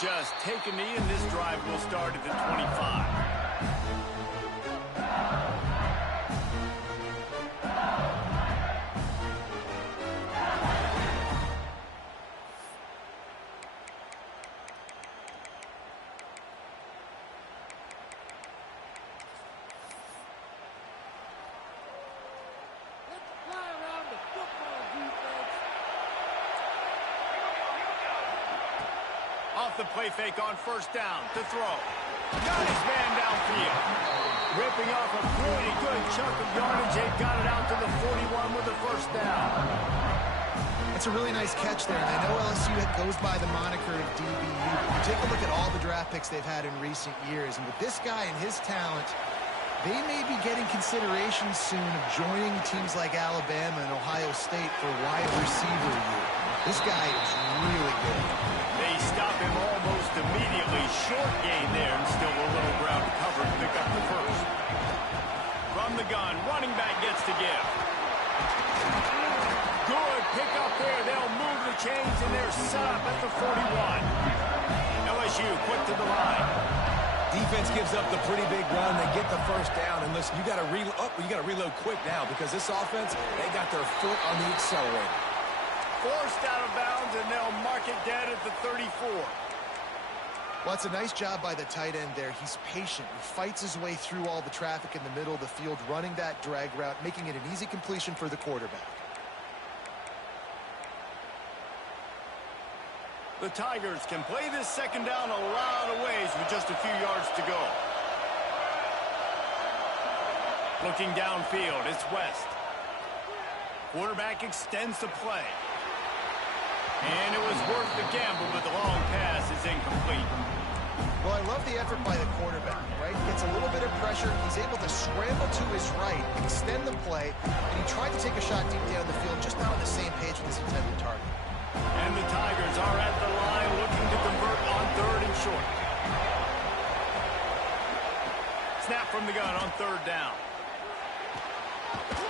just take a knee, and this drive will start at the 25. Off the play fake on first down to throw. Got his man downfield. Ripping off a pretty good chunk of yardage. They got it out to the 41 with the first down. It's a really nice catch there, and I know LSU goes by the moniker of DBU, but you take a look at all the draft picks they've had in recent years, and with this guy and his talent, they may be getting consideration soon of joining teams like Alabama and Ohio State for wide receiver year. This guy is really good. They stop him almost immediately. Short gain there, and still a little ground to cover to pick up the first. From the gun, running back gets to give. Good pick up there. They'll move the chains, and they're set up at the 41. LSU quick to the line. Defense gives up the pretty big run. They get the first down, and listen, you got to reload quick now because this offense, they got their foot on the accelerator. Forced out of bounds, and they'll mark it dead at the 34. Well, it's a nice job by the tight end there. He's patient. He fights his way through all the traffic in the middle of the field, running that drag route, making it an easy completion for the quarterback. The Tigers can play this second down a lot of ways with just a few yards to go. Looking downfield, it's West. Quarterback extends the play. And it was worth the gamble, but the long pass is incomplete. Well, I love the effort by the quarterback, right? Gets a little bit of pressure. He's able to scramble to his right, extend the play, and he tried to take a shot deep down the field, just not on the same page with his intended target. And the Tigers are at the line looking to convert on third and short. Snap from the gun on third down.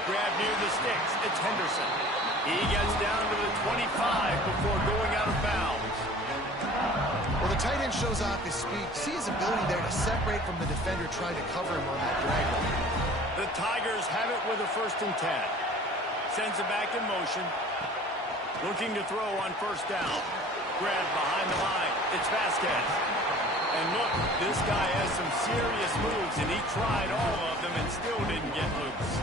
Grab near the sticks. It's Henderson. He gets down to the 25 before going out of bounds. Well, the tight end shows off his speed. See his ability there to separate from the defender trying to cover him on that drag route. The Tigers have it with a 1st and 10. Sends it back in motion. Looking to throw on first down. Grab behind the line. It's Vasquez. And look, this guy has some serious moves, and he tried all of them and still didn't get loose.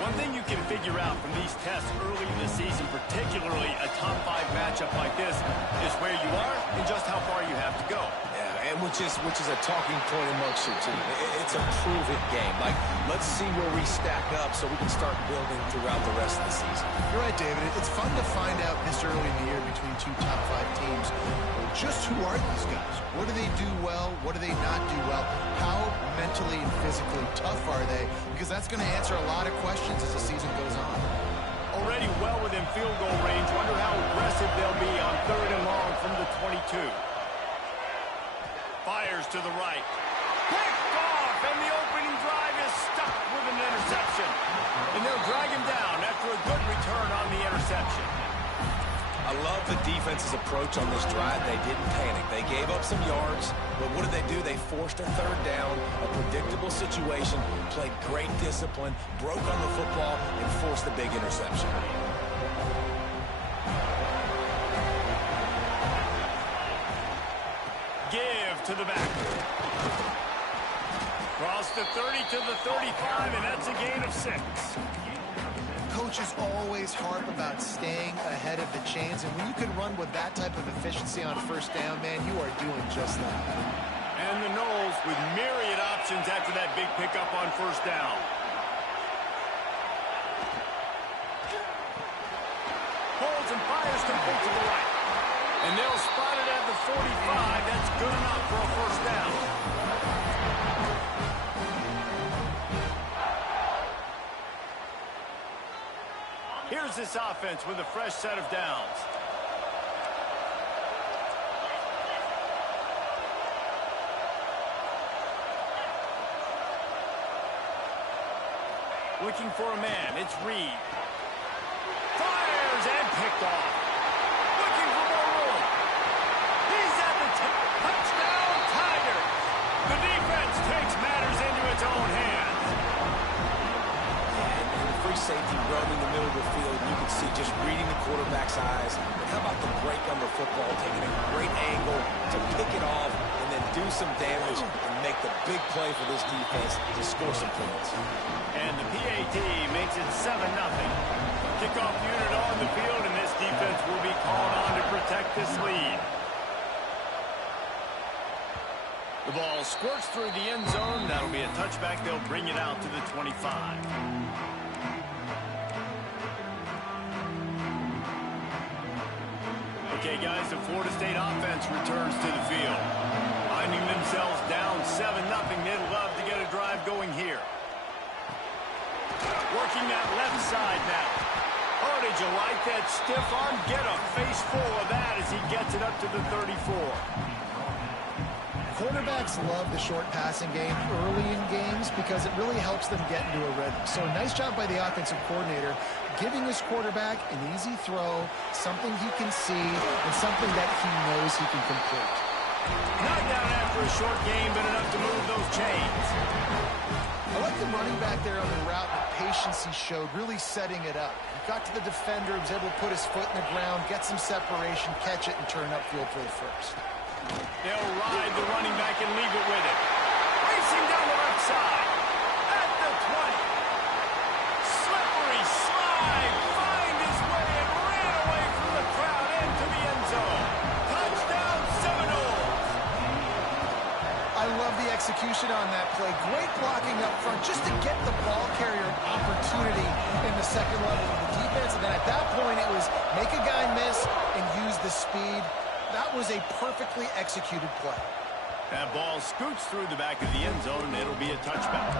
One thing you can figure out from these tests early in the season, particularly a top 5 matchup like this, is where you are and just how far you have to go. Yeah, and which is a talking point amongst your team. It's a prove-it game. Like, let's see where we stack up so we can start building throughout the rest of the season. You're right, David. It's fun to find out this early in the year between two top 5 teams. Just who are these guys? What do they do well? What do they not do well? How mentally and physically tough are they? Because that's going to answer a lot of questions as the season goes on. Already well within field goal range. Wonder how aggressive they'll be on third and long from the 22. Fires to the right. Picked off, and the opening drive is stuck with an interception. And they'll drag him down after a good return on the interception. I love the defense's approach on this drive. They didn't panic. They gave up some yards, but what did they do? They forced a third down, a predictable situation, played great discipline, broke on the football, and forced the big interception. Give to the back. Cross the 30 to the 35, and that's a gain of 6. Coaches always harp about staying ahead of the chains, and when you can run with that type of efficiency on first down, man, you are doing just that. And the Noles with myriad options after that big pickup on first down. Holds and fires complete to the right. And they'll spot it at the 45. That's good enough for a first down. Here's this offense with a fresh set of downs. Looking for a man. It's Reed. Fires and picked off. Looking for more room. He's at the safety roaming the middle of the field. You can see just reading the quarterback's eyes. And how about the break on the football, taking a great angle to pick it off and then do some damage and make the big play for this defense to score some points. And the PAT makes it 7-0. Kickoff unit on the field, and this defense will be called on to protect this lead. The ball squirts through the end zone. That'll be a touchback. They'll bring it out to the 25. Okay, guys, the Florida State offense returns to the field. Finding themselves down 7-0. They'd love to get a drive going here. Working that left side now. Oh, did you like that stiff arm? Get a face full of that as he gets it up to the 34. Quarterbacks love the short passing game early in games because it really helps them get into a rhythm. So nice job by the offensive coordinator giving his quarterback an easy throw, something he can see, and something that he knows he can complete. Knocked down after a short game, but enough to move those chains. I like the running back there on the route, the patience he showed, really setting it up. He got to the defender, was able to put his foot in the ground, get some separation, catch it, and turn upfield for the first. They'll ride the running back and leave it with it. Racing down the left side. At the 20. Slippery slide. Find his way and ran away from the crowd into the end zone. Touchdown, Seminoles. I love the execution on that play. Great blocking up front just to get the ball carrier an opportunity in the second level of the defense. And then at that point, it was make a guy miss and use the speed. That was a perfectly executed play. That ball scoots through the back of the end zone, and it'll be a touchback.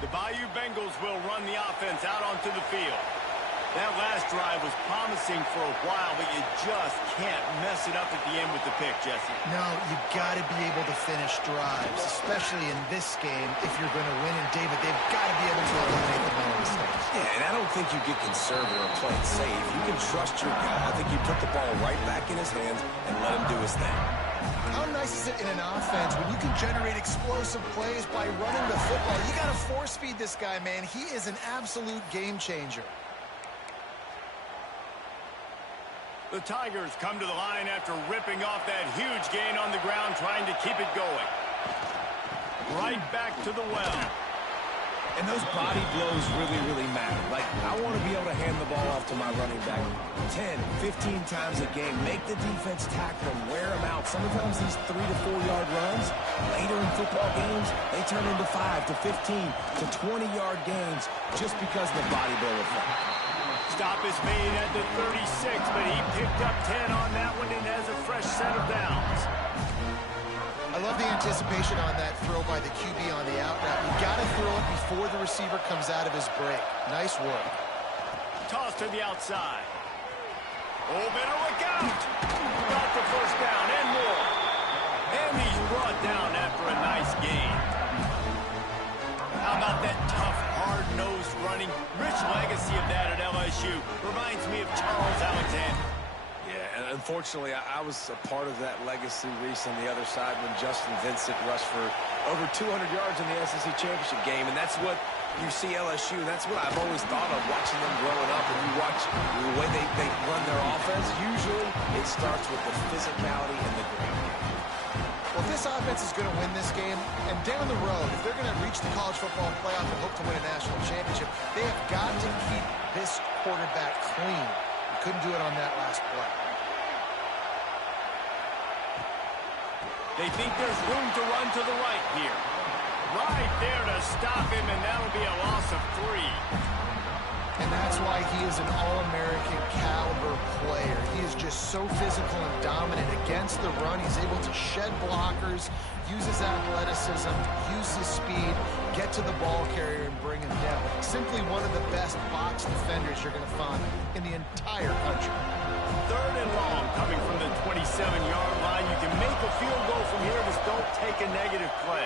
The Bayou Bengals will run the offense out onto the field. That last drive was promising for a while, but you just can't mess it up at the end with the pick, Jesse. No, you got to be able to finish drives, especially in this game if you're going to win. And, David, they've got to be able to eliminate the mental mistakes. Yeah, and I don't think you get conservative or play it safe. You can trust your guy. I think you put the ball right back in his hands and let him do his thing. How nice is it in an offense when you can generate explosive plays by running the football? You got to force feed this guy, man. He is an absolute game changer. The Tigers come to the line after ripping off that huge gain on the ground, trying to keep it going. Right back to the well. And those body blows really, really matter. Like, I want to be able to hand the ball off to my running back 10, 15 times a game. Make the defense tackle them, wear them out. Sometimes these 3 to 4 yard runs, later in football games, they turn into 5 to 15 to 20 yard gains just because of the body blow effect. Stop is made at the 36, but he picked up 10 on that one and has a fresh set of downs. I love the anticipation on that throw by the QB on the out route. You got to throw it before the receiver comes out of his break. Nice work. Toss to the outside. Oh, better look out. Got the first down and more. And he's brought down after a nice gain. How about that tough, hard-nosed running? Rich legacy of that at LSU. Reminds me of Charles Alexander. Yeah, and unfortunately, I was a part of that legacy, Reese, on the other side when Justin Vincent rushed for over 200 yards in the SEC championship game, and that's what you see LSU. That's what I've always thought of watching them growing up. And you watch the way they run their offense, usually it starts with the physicality and the grit. Well, if this offense is going to win this game, and down the road, if they're going to reach the college football playoff and hope to win a national championship, they have got to keep this quarterback clean. He couldn't do it on that last play. They think there's room to run to the right here. Right there to stop him, and that'll be a loss of 3. And that's why he is an All-American caliber player. He is just so physical and dominant against the run. He's able to shed blockers, use his athleticism, use his speed, get to the ball carrier and bring him down. Simply one of the best box defenders you're going to find in the entire country. 3rd and long coming from the 27-yard line. You can make a field goal from here, just don't take a negative play.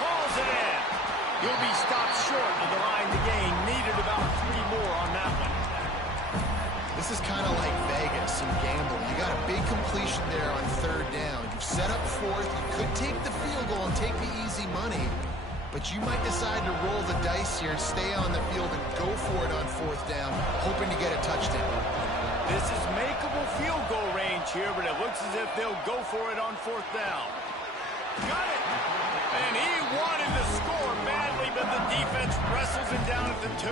Hauls it in. He'll be stopped short of the line to gain. Needed about 3 more on that one. This is kind of like Vegas and gambling. You got got a big completion there on third down. You've set up fourth. You could take the field goal and take the easy money, but you might decide to roll the dice here, stay on the field, and go for it on fourth down, hoping to get a touchdown. This is makeable field goal range here, but it looks as if they'll go for it on fourth down. Got it! And he wanted to score badly, but the defense wrestles him down at the 2.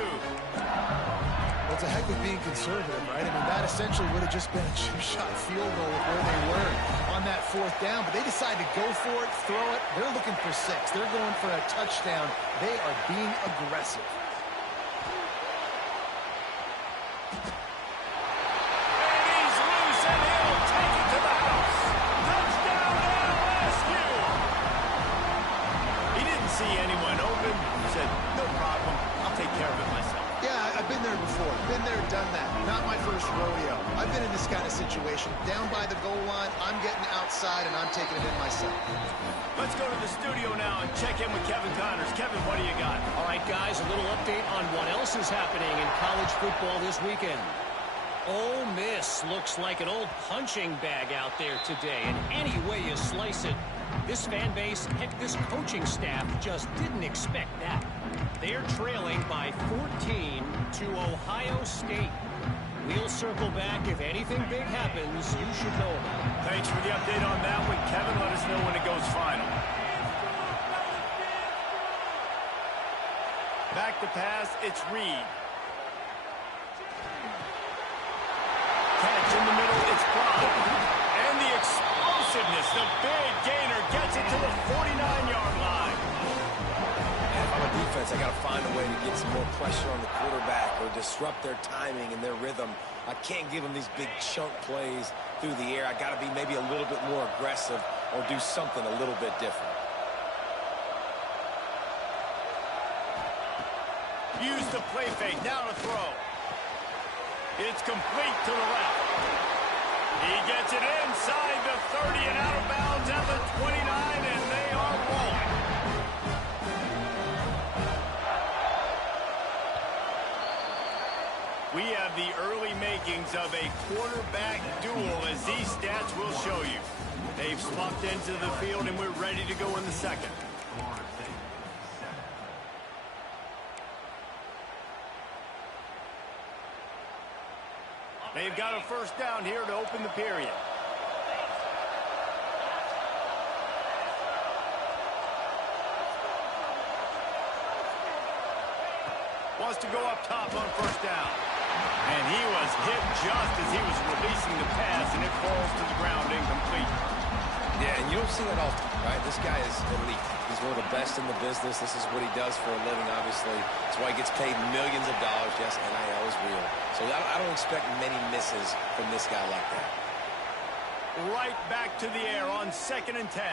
Well, it's a heck of being conservative, right? I mean, that essentially would have just been a two-shot field goal with where they were on that fourth down, but they decided to go for it, throw it. They're looking for 6. They're going for a touchdown. They are being aggressive. And he's loose, and he'll take it to the house. Touchdown, LSU! He didn't see anyone open. He said, no problem. I'll take care of it myself. Yeah, I've been there before. Been there, done that. Not my first rodeo. I've been in this kind of situation. Down by the goal line, I'm getting outside, and I'm taking it in myself. Let's go to the studio now and check in with Kevin Connors. Kevin, what do you got? All right, guys, a little update on what else is happening in college football this weekend. Ole Miss looks like an old punching bag out there today, and any way you slice it, this fan base, heck, this coaching staff just didn't expect that. They're trailing by 14 to Ohio State. We'll circle back. If anything big happens, you should know about it. Thanks for the update on that one, Kevin. Let us know when it goes final. Back to pass, it's Reed. Catch in the middle, it's Brown. And the explosiveness, the big gainer gets it to the 49-yard line. If I'm a defense, I got to find a way to get some more pressure on the quarterback or disrupt their timing and their rhythm. I can't give them these big chunk plays through the air. I got to be maybe a little bit more aggressive or do something a little bit different. Use the play fake, now to throw. It's complete to the left. He gets it inside the 30 and out of bounds at the 29, and they are rolling. We have the early makings of a quarterback duel, as these stats will show you. They've swapped into the field, and we're ready to go in the second. They've got a first down here to open the period. Wants to go up top on first down. And he was hit just as he was releasing the pass, and it falls to the ground incomplete. Yeah, and you don't see that often, right? This guy is elite. He's one of the best in the business. This is what he does for a living, obviously. That's why he gets paid millions of dollars. Yes, NIL is real. So I don't expect many misses from this guy like that. Right back to the air on 2nd and 10.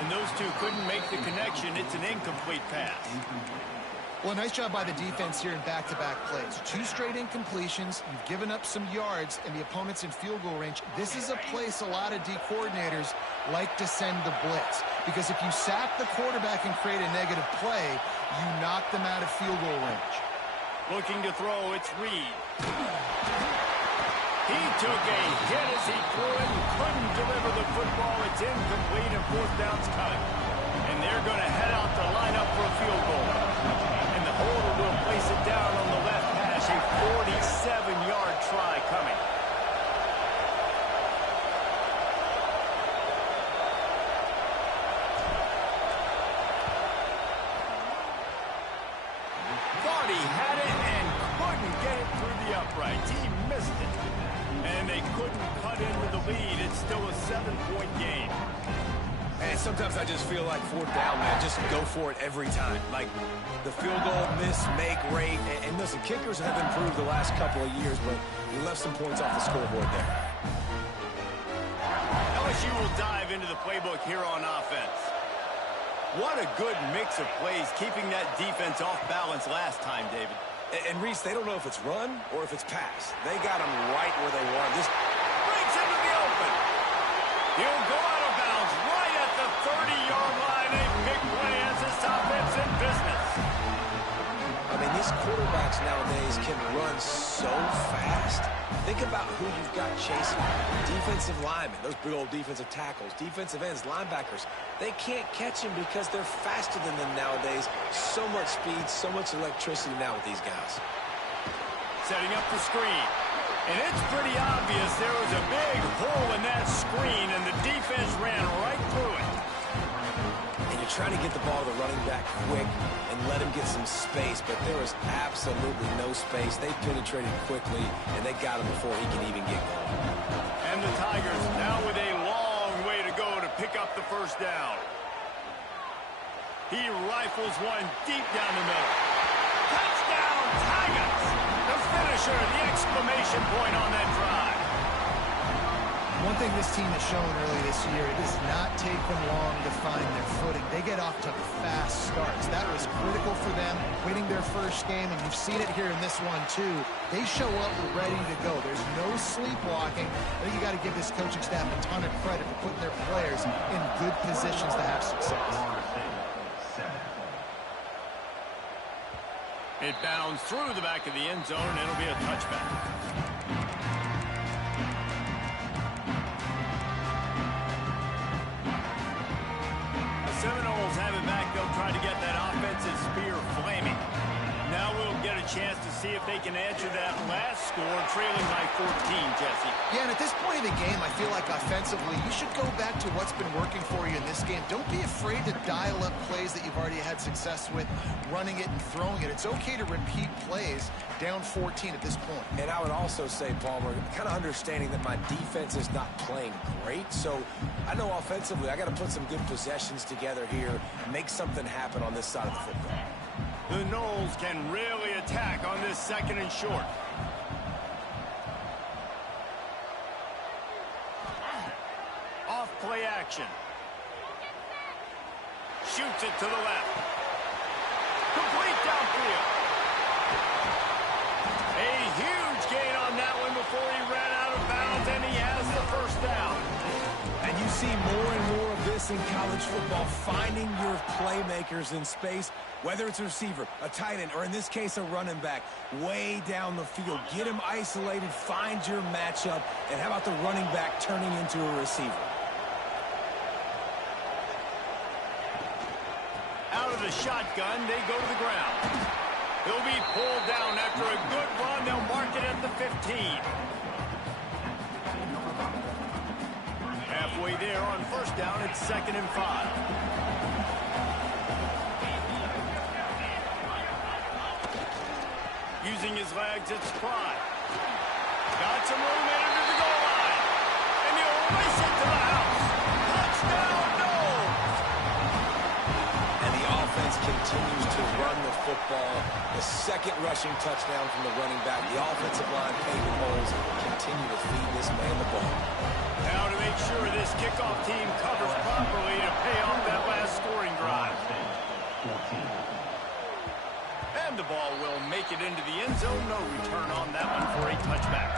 And those two couldn't make the connection. It's an incomplete pass. Well, nice job by the defense here in back-to-back plays. 2 straight incompletions. You've given up some yards, and the opponent's in field goal range. This is a place a lot of D coordinators like to send the blitz, because if you sack the quarterback and create a negative play, you knock them out of field goal range. Looking to throw, it's Reed. He took a hit as he threw it and couldn't deliver the football. It's incomplete, and fourth down's coming. And they're going to head out to line up for a field goal. And the holder will place it down on the left hash. A 47-yard try coming. Thought he had it and couldn't get it through the uprights. He missed it. And they couldn't cut into the lead. It's still a 7-point game. And sometimes I just feel like fourth down, man, just go for it every time. Like the field goal, miss, make, rate. And listen, kickers have improved the last couple of years, but he left some points off the scoreboard there. LSU will dive into the playbook here on offense. What a good mix of plays, keeping that defense off balance last time, David. And Reese, they don't know if it's run or if it's pass. They got him right where they want. This brings him to the open. He'll go out of bounds right at the 30-yard line. A big play as this offense in business. I mean, these quarterbacks nowadays can run so fast. Think about who you've got chasing. Defensive linemen, those big old defensive tackles, defensive ends, linebackers. They can't catch him because they're faster than them nowadays. So much speed, so much electricity now with these guys. Setting up the screen. And it's pretty obvious there was a big hole in that screen, and the defense ran right through it. And you're trying to get the ball to the running back quick and let him get some space, but there was absolutely no space. They penetrated quickly, and they got him before he can even get going. And the Tigers now with a long way to go to pick up the first down. He rifles one deep down the middle. Touchdown, Tigers! The finisher, the exclamation point on that drive. One thing this team has shown early this year, it does not take them long to find their footing. They get off to fast starts. That was critical for them, winning their first game, and you've seen it here in this one too. They show up ready to go. There's no sleepwalking. I think you got to give this coaching staff a ton of credit for putting their players in good positions to have success. It bounds through the back of the end zone, and it'll be a touchback. The Seminoles have it back. They'll try to get that offensive spear flaming. Now we'll get a chance to see if they can answer that last score, trailing by 14, Jesse. Yeah, and at this point in the game, I feel like offensively, you should go back to what's been working for you in this game. Don't be afraid to dial up plays that you've already had success with, running it and throwing it. It's okay to repeat plays down 14 at this point. And I would also say, Palmer, kind of understanding that my defense is not playing great, so I know offensively I got to put some good possessions together here, make something happen on this side of the football. The Noles can really attack on this second and short. Off play action. Shoots it to the left. Complete downfield. A huge gain on that one before he ran out of bounds, and he has the first down. And you see more and more of this in college football, finding your playmakers in space, whether it's a receiver, a tight end, or in this case, a running back, way down the field. Get him isolated, find your matchup, and how about the running back turning into a receiver? Out of the shotgun, they go to the ground. He'll be pulled down after a good run. They'll mark it at the 15. Halfway there on first down, it's 2nd and 5. Using his legs, it's Pride. Got some room in under the goal line. And he'll race it to the house. Touchdown, Noles! And the offense continues to run the football. The second rushing touchdown from the running back. The offensive line paving holes. Continue to feed this man the ball. Now to make sure this kickoff team covers properly to pay off that last scoring drive. And the ball will make it into the end zone. No return on that one for a touchback.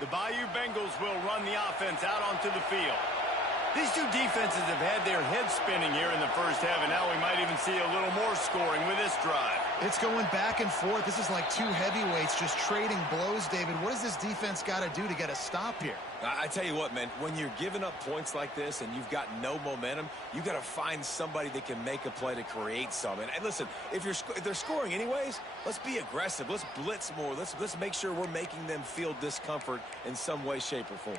The Bayou Bengals will run the offense out onto the field. These two defenses have had their heads spinning here in the first half, and now we might even see a little more scoring with this drive. It's going back and forth. This is like two heavyweights just trading blows, David. What does this defense got to do to get a stop here? I tell you what, man, when you're giving up points like this and you've got no momentum, you got to find somebody that can make a play to create some. And listen, if they're scoring anyways, let's be aggressive. Let's blitz more. Let's make sure we're making them feel discomfort in some way, shape, or form.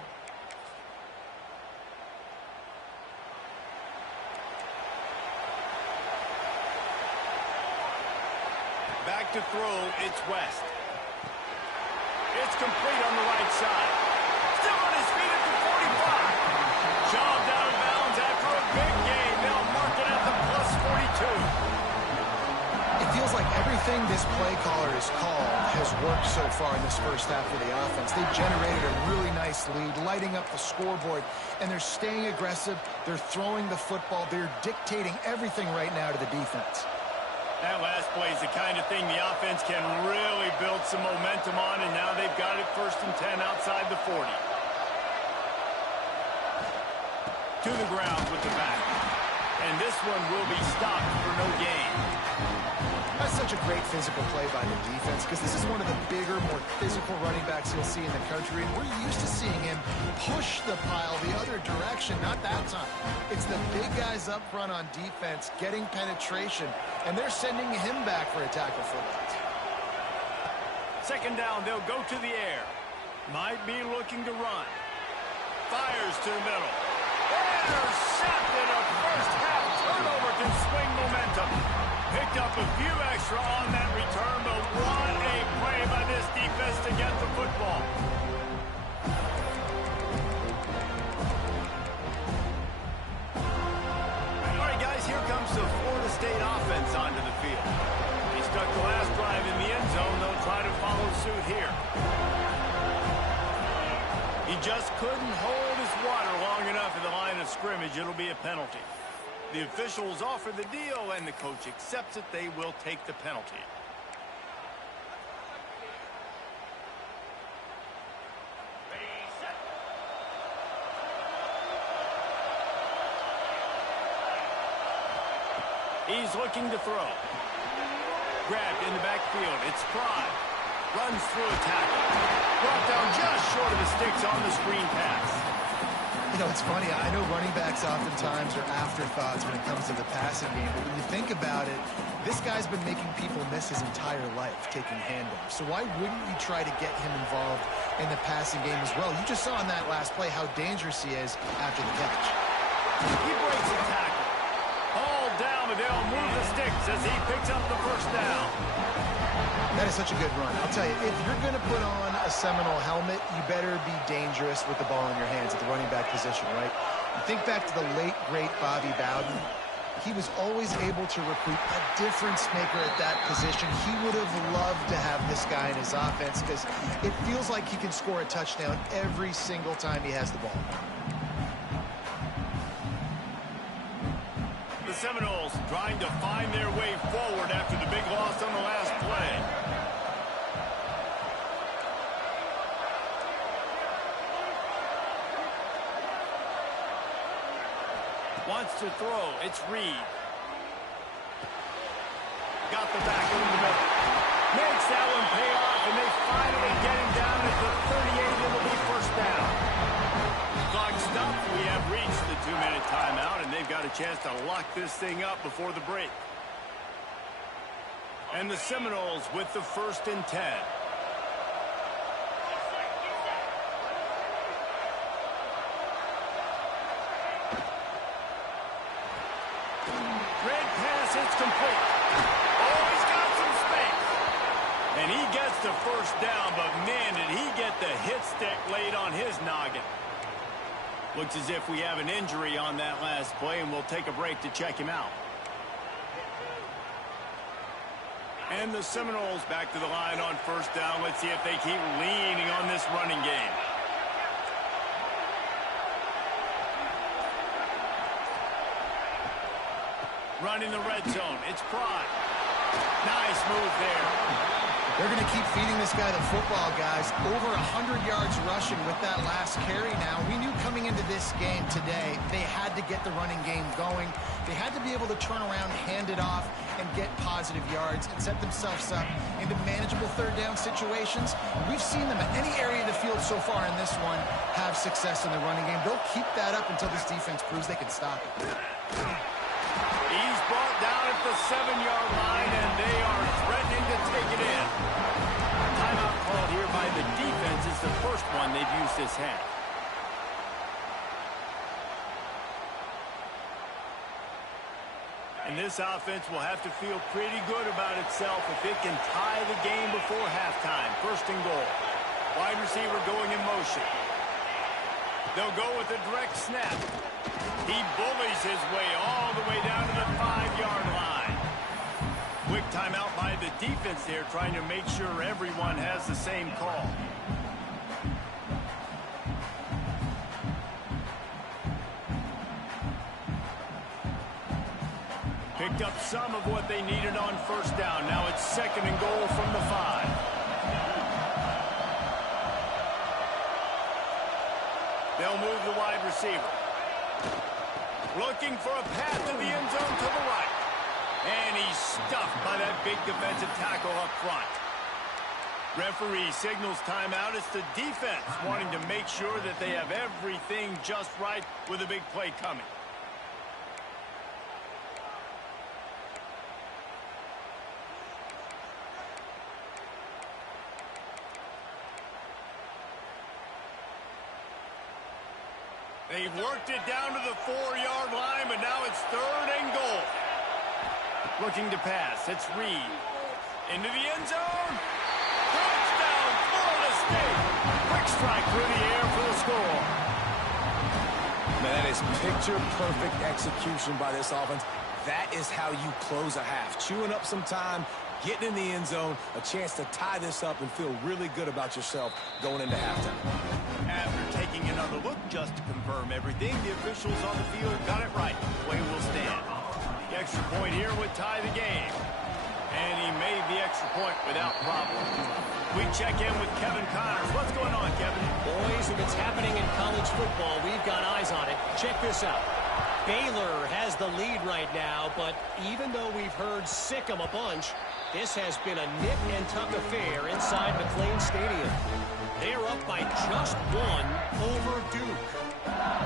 Back to throw, it's West. It's complete on the right side. Still on his feet at the 45. Shoved out of bounds after a big gain. They'll mark it at the +42. It feels like everything this play caller has called has worked so far in this first half of the offense. They've generated a really nice lead, lighting up the scoreboard, and they're staying aggressive. They're throwing the football. They're dictating everything right now to the defense. That last play is the kind of thing the offense can really build some momentum on, and now they've got it 1st and 10 outside the 40. To the ground with the back. And this one will be stopped for no gain. That's such a great physical play by the defense because this is one of the bigger, more physical running backs you'll see in the country. And we're used to seeing him push the pile the other direction. Not that time. It's the big guys up front on defense getting penetration, and they're sending him back for a tackle for that. Second down, they'll go to the air. Might be looking to run. Fires to the middle. Intercepted. A first half turnover can swing momentum. Picked up a few extra on that return, but what a play by this defense to get the football. All right, guys, here comes the Florida State offense onto the field. He stuck the last drive in the end zone. They'll try to follow suit here. He just couldn't hold his water long enough in the line of scrimmage. It'll be a penalty. The officials offer the deal, and the coach accepts it. They will take the penalty. He's looking to throw. Grabbed in the backfield. It's Pride. Runs through a tackle. Brought down just short of the sticks on the screen pass. You know, it's funny. I know running backs oftentimes are afterthoughts when it comes to the passing game, but when you think about it, this guy's been making people miss his entire life taking handoffs. So why wouldn't you try to get him involved in the passing game as well? You just saw in that last play how dangerous he is after the catch. He breaks a tackle. All down, but they'll move the sticks as he picks up the first down. That is such a good run. I'll tell you, if you're going to put on a Seminole helmet, you better be dangerous with the ball in your hands at the running back position, right? You think back to the late, great Bobby Bowden. He was always able to recruit a difference maker at that position. He would have loved to have this guy in his offense because it feels like he can score a touchdown every single time he has the ball. The Seminoles trying to find their way forward after the big loss on the last play. Wants to throw. It's Reed. Got the back in the middle. Makes that one pay off, and they finally get him down at the 38. It'll be first down. Clock stopped. We have reached the 2-minute timeout, and they've got a chance to lock this thing up before the break. And the Seminoles with the 1st and 10. Red pass, it's complete. Oh, he's got some space. And he gets the first down, but man, did he get the hit stick laid on his noggin. Looks as if we have an injury on that last play, and we'll take a break to check him out. And the Seminoles back to the line on first down. Let's see if they keep leaning on this running game. Running the red zone. It's Pride. Nice move there. They're going to keep feeding this guy the football, guys. Over 100 yards rushing with that last carry now. We knew coming into this game today, they had to get the running game going. They had to be able to turn around, hand it off, and get positive yards and set themselves up into manageable third down situations. We've seen them at any area of the field so far in this one have success in the running game. They'll keep that up until this defense proves they can stop it. He's brought down at the 7-yard line, and they are threatening to take it in. Timeout called here by the defense is the first one they've used this half. And this offense will have to feel pretty good about itself if it can tie the game before halftime. 1st and goal. Wide receiver going in motion. They'll go with a direct snap. He bullies his way all the way down to the 5-yard line. Quick timeout by the defense there, trying to make sure everyone has the same call. Picked up some of what they needed on first down. Now it's 2nd and goal from the 5. They'll move the wide receiver. Looking for a path to the end zone to the right. And he's stuffed by that big defensive tackle up front. Referee signals timeout. It's the defense wanting to make sure that they have everything just right with a big play coming. They've worked it down to the 4-yard line, but now it's 3rd and goal. Looking to pass. It's Reed. Into the end zone. Touchdown, Florida State. Quick strike through the air for the score. Man, that is picture-perfect execution by this offense. That is how you close a half. Chewing up some time, getting in the end zone, a chance to tie this up and feel really good about yourself going into halftime. After taking another look just to confirm everything, the officials on the field got it right. Play will stand. The extra point here would tie the game. And he made the extra point without problem. We check in with Kevin Connors. What's going on, Kevin? Boys, if it's happening in college football, we've got eyes on it. Check this out. Baylor has the lead right now, but even though we've heard sick 'em a bunch, this has been a nip-and-tuck affair inside McLean Stadium. They're up by just 1 over Duke.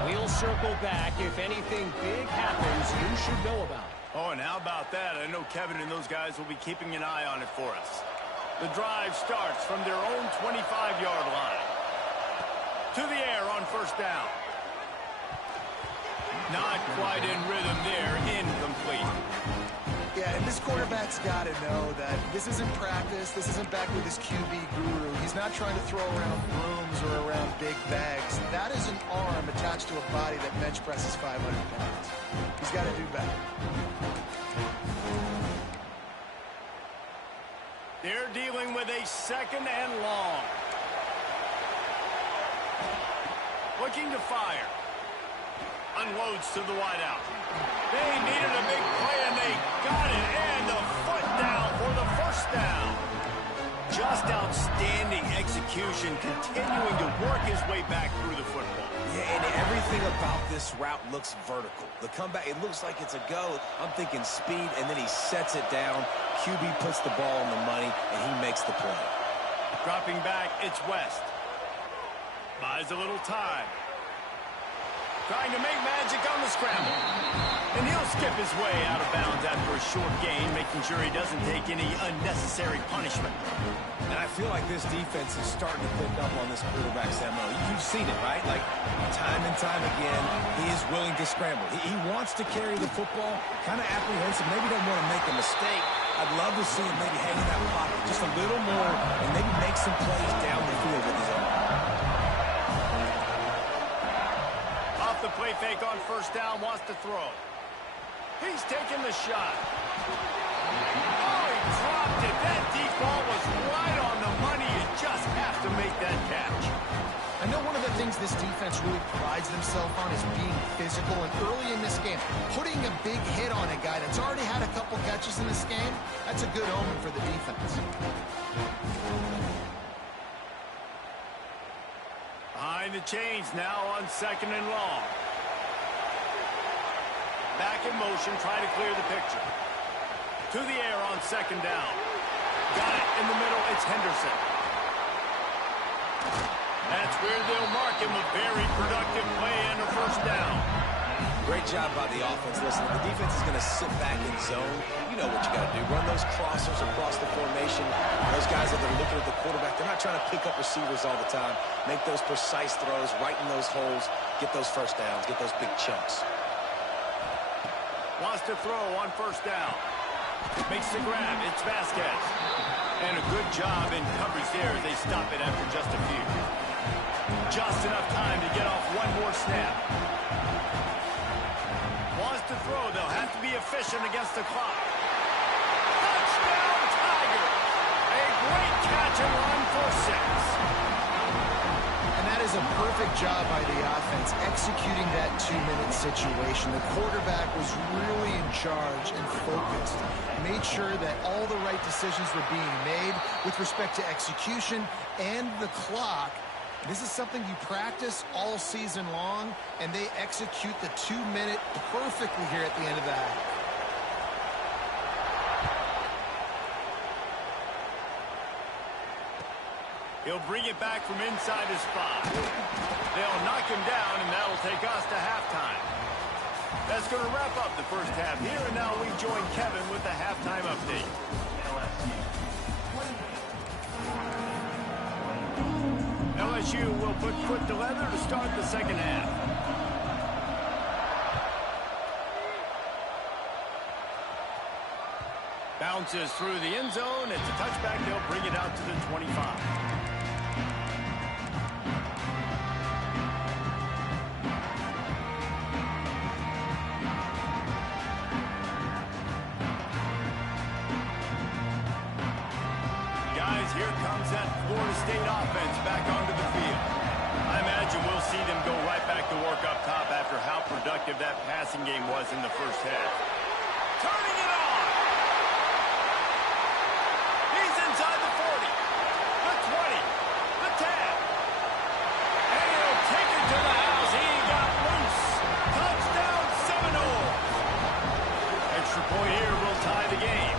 We'll circle back if anything big happens you should know about. Oh, and how about that? I know Kevin and those guys will be keeping an eye on it for us. The drive starts from their own 25-yard line. To the air on 1st down. Not quite in rhythm there. Incomplete. Yeah, and this quarterback's got to know that this isn't practice. This isn't back with his QB guru. He's not trying to throw around brooms or around big bags. That is an arm attached to a body that bench presses 500 pounds. He's got to do better. They're dealing with a 2nd and long. Looking to fire. Unloads to the wideout. They needed a big play, and they got it. And the foot down for the 1st down. Just outstanding execution, continuing to work his way back through the football. Yeah, and everything about this route looks vertical. The comeback, it looks like it's a go. I'm thinking speed, and then he sets it down. QB puts the ball on the money, and he makes the play. Dropping back, it's West. Buys a little time. Trying to make magic on the scramble. And he'll skip his way out of bounds after a short gain, making sure he doesn't take any unnecessary punishment. And I feel like this defense is starting to pick up on this quarterback's MO. You've seen it, right? Like, time and time again, he is willing to scramble. He wants to carry the football, kind of apprehensive, maybe don't want to make a mistake. I'd love to see him maybe hang in that pocket just a little more and maybe make some plays down the field with his arm. Off the play fake on 1st down, wants to throw. He's taking the shot. Oh, he dropped it. That deep ball was right on the money. You just have to make that catch. I know one of the things this defense really prides themselves on is being physical, and early in this game, putting a big hit on a guy that's already had a couple catches in this game, that's a good omen for the defense. Behind the chains now on 2nd and long. Back in motion, trying to clear the picture. To the air on 2nd down. Got it in the middle, it's Henderson. That's where they'll mark him, a very productive play and a 1st down. Great job by the offense. Listen, the defense is going to sit back in zone. You know what you got to do. Run those crossers across the formation. Those guys that are looking at the quarterback, they're not trying to pick up receivers all the time. Make those precise throws, right in those holes, get those 1st downs, get those big chunks. Wants to throw on 1st down. Makes the grab. It's Vasquez. And a good job in coverage there as they stop it after just a few. Just enough time to get off one more snap. Wants to throw. They'll have to be efficient against the clock. Touchdown, Tigers! A great catch and run for 6. And that is a perfect job by the offense, executing that 2-minute situation. The quarterback was really in charge and focused. Made sure that all the right decisions were being made with respect to execution and the clock. This is something you practice all season long, and they execute the 2-minute perfectly here at the end of the half. He'll bring it back from inside his spot. They'll knock him down, and that'll take us to halftime. That's going to wrap up the first half here, and now we join Kevin with the halftime update. LSU will put foot to leather to start the second half. Bounces through the end zone. It's a touchback. They'll bring it out to the 25. Here comes that Florida State offense back onto the field. I imagine we'll see them go right back to work up top after how productive that passing game was in the first half. Turning it on! He's inside the 40, the 20, the 10. And he'll take it to the house. He got loose. Touchdown Seminoles. Extra point here will tie the game.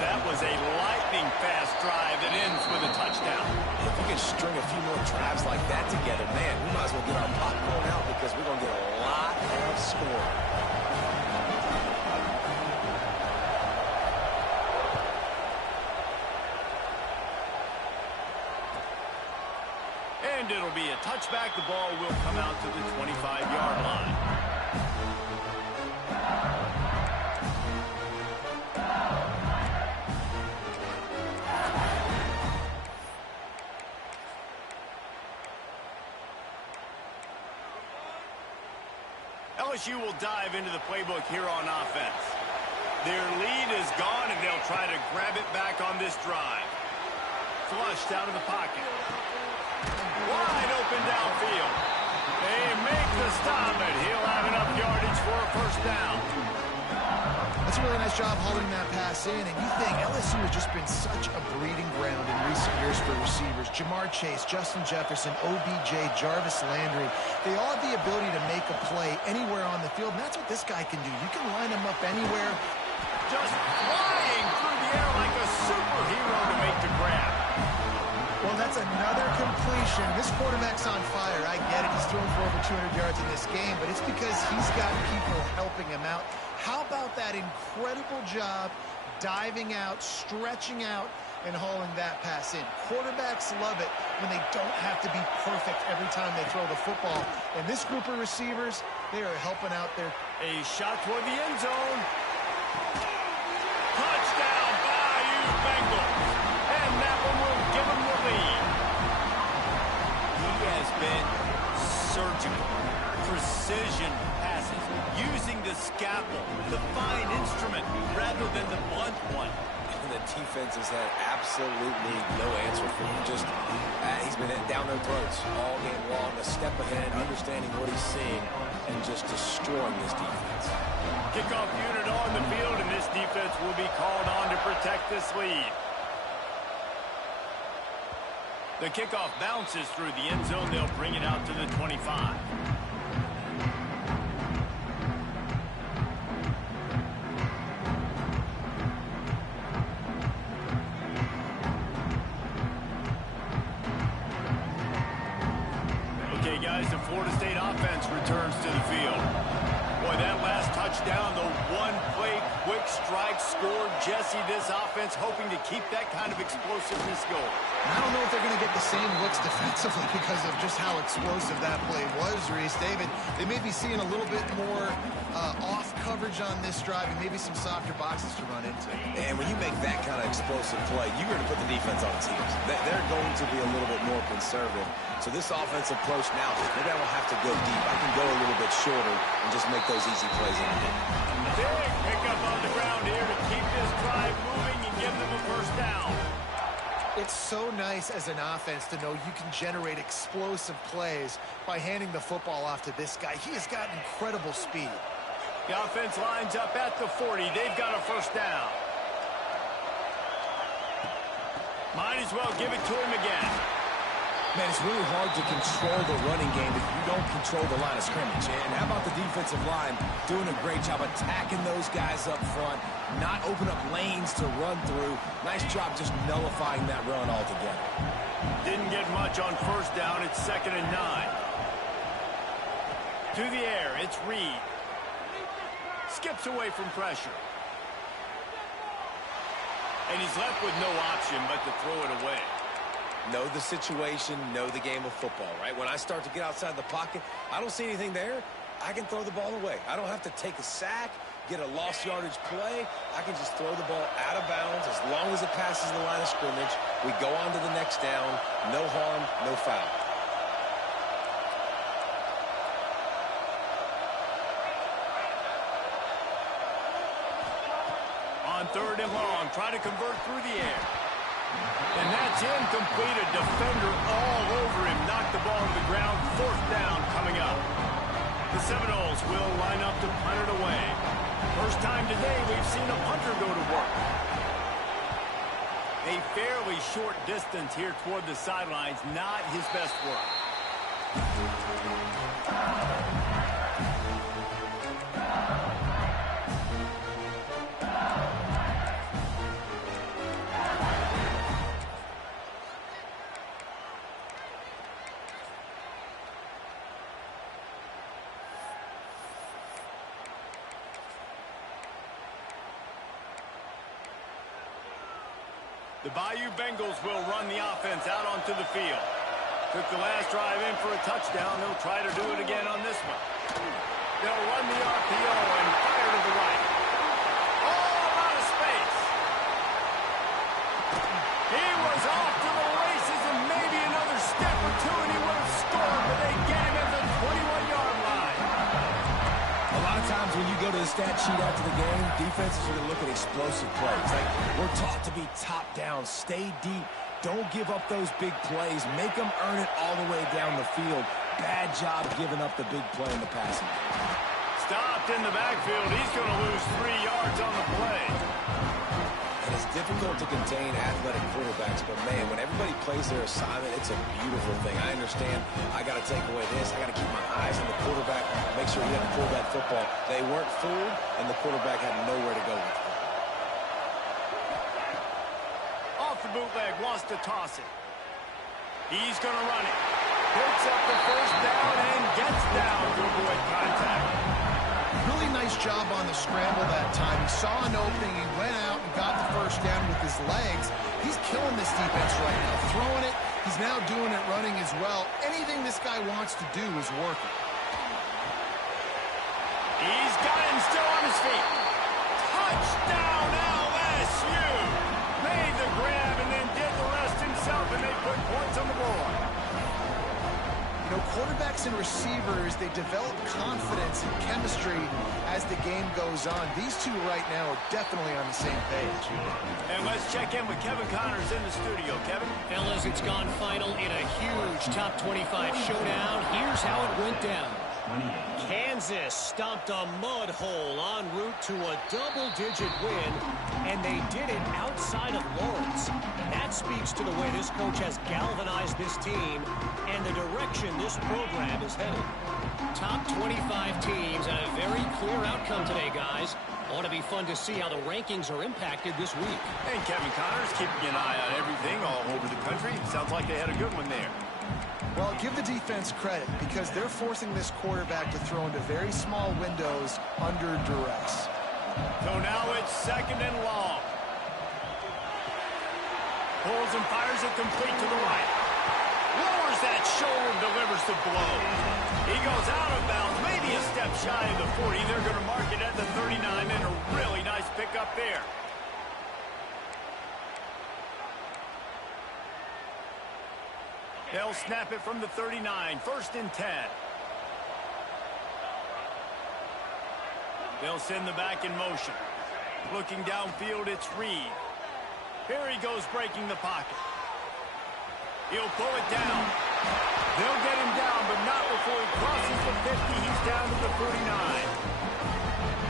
That was a lightning-fast drive that ends with a touchdown. If we can string a few more drives like that together, man, we might as well get our popcorn out because we're going to get a lot of scoring. And it'll be a touchback. The ball will come out to the 25-yard line. LSU will dive into the playbook here on offense. Their lead is gone, and they'll try to grab it back on this drive. Flushed out of the pocket. Wide open downfield. They make the stop, and he'll have enough yardage for a first down. That's a really nice job holding that pass in, and you think LSU has just been such a breeding ground in recent years for receivers. Jamar Chase, Justin Jefferson, OBJ, Jarvis Landry, they all have the ability to make a play anywhere on the field, and that's what this guy can do. You can line him up anywhere. Just flying through the air like a superhero to make the grab. Well, that's another completion. This quarterback's on fire. I get it. He's thrown for over 200 yards in this game, but it's because he's got people helping him out. How about that incredible job diving out, stretching out, and hauling that pass in? Quarterbacks love it when they don't have to be perfect every time they throw the football. And this group of receivers, they are helping out there. A shot toward the end zone. Touchdown, Bayou Bengals. And that one will give them the lead. He has been surgical. Precision passes, using the scalpel, the fine instrument, rather than the blunt one. And the defense has had absolutely no answer for him. Just, he's been down their throats all game long, a step ahead, understanding what he's seeing, and just destroying this defense. Kickoff unit on the field, and this defense will be called on to protect this lead. The kickoff bounces through the end zone. They'll bring it out to the 25. Okay, guys, the Florida State offense returns to the field. Boy, that last touchdown, the one-play quick strike scored. Jesse, this offense hoping to keep that kind of explosiveness going. I don't know if they're going to get the same looks defensively because of just how explosive that play was, Reese. David, they may be seeing a little bit more off coverage on this drive and maybe some softer boxes to run into. And when you make that kind of explosive play, you're going to put the defense on its heels. They're going to be a little bit more conservative. So this offensive approach now, maybe I don't have to go deep. I can go a little bit shorter and just make those easy plays in the end. Big pickup on the ground here to keep this drive moving and give them a first down. It's so nice as an offense to know you can generate explosive plays by handing the football off to this guy. He has got incredible speed. The offense lines up at the 40. They've got a first down. Might as well give it to him again. Man, it's really hard to control the running game if you don't control the line of scrimmage. And how about the defensive line doing a great job attacking those guys up front, not open up lanes to run through. Nice job just nullifying that run altogether. Didn't get much on first down. It's 2nd and 9. To the air, it's Reed. Skips away from pressure. And he's left with no option but to throw it away. Know the situation, know the game of football, right? When I start to get outside the pocket, I don't see anything there. I can throw the ball away. I don't have to take a sack, get a lost yardage play. I can just throw the ball out of bounds as long as it passes the line of scrimmage. We go on to the next down. No harm, no foul. On 3rd and long, trying to convert through the air. And that's incomplete. A defender all over him. Knocked the ball to the ground. 4th down coming up. The Seminoles will line up to punt it away. First time today we've seen a punter go to work. A fairly short distance here toward the sidelines. Not his best work. The Bayou Bengals will run the offense out onto the field. Took the last drive in for a touchdown. They'll try to do it again on this one. They'll run the RPO and fire to the right. All out of space. He was off to the races and maybe another step or two and he would have scored, but they get him at the 21-yard line. A lot of times when you go to the stat sheet after the game, defenses are going to look at explosive plays. Like, we're taught to be top down, stay deep, don't give up those big plays, make them earn it all the way down the field. Bad job giving up the big play in the passing game. Stopped in the backfield. He's going to lose 3 yards on the play. And it's difficult to contain athletic quarterbacks, but man, when everybody plays their assignment, it's a beautiful thing. I understand I got to take away this. I got to keep my eyes on the quarterback, make sure he doesn't pull that football. They weren't fooled, and the quarterback had nowhere to go with it. Off the bootleg, wants to toss it. He's going to run it. Picks up the first down and gets down to avoid contact. Really nice job on the scramble that time. He saw an opening, he went out and got the first down with his legs. He's killing this defense right now. Throwing it, he's now doing it running as well. Anything this guy wants to do is working. He's got him still on his feet. Touchdown LSU! Made the grab and then did the rest himself, and they put points on the board. You know, quarterbacks and receivers, they develop confidence and chemistry as the game goes on. These two right now are definitely on the same page. And let's check in with Kevin Connors in the studio. Kevin? Fellas, it's gone final in a huge top 25 showdown. Here's how it went down. Kansas stomped a mud hole en route to a double-digit win, and they did it outside of Lawrence. That speaks to the way this coach has galvanized this team and the direction this program is headed. Top 25 teams and a very clear outcome today, guys. Ought to be fun to see how the rankings are impacted this week. And Kevin Connors keeping an eye on everything all over the country. Sounds like they had a good one there. Well, give the defense credit because they're forcing this quarterback to throw into very small windows under duress. So now it's 2nd and long. Pulls and fires it complete to the right. Lowers that shoulder, delivers the blow. He goes out of bounds, maybe a step shy of the 40. They're going to mark it at the 39, and a really nice pickup there. They'll snap it from the 39, 1st and 10. They'll send the back in motion. Looking downfield, it's Reed. Here he goes breaking the pocket. He'll pull it down. They'll get him down, but not before he crosses the 50. He's down to the 49.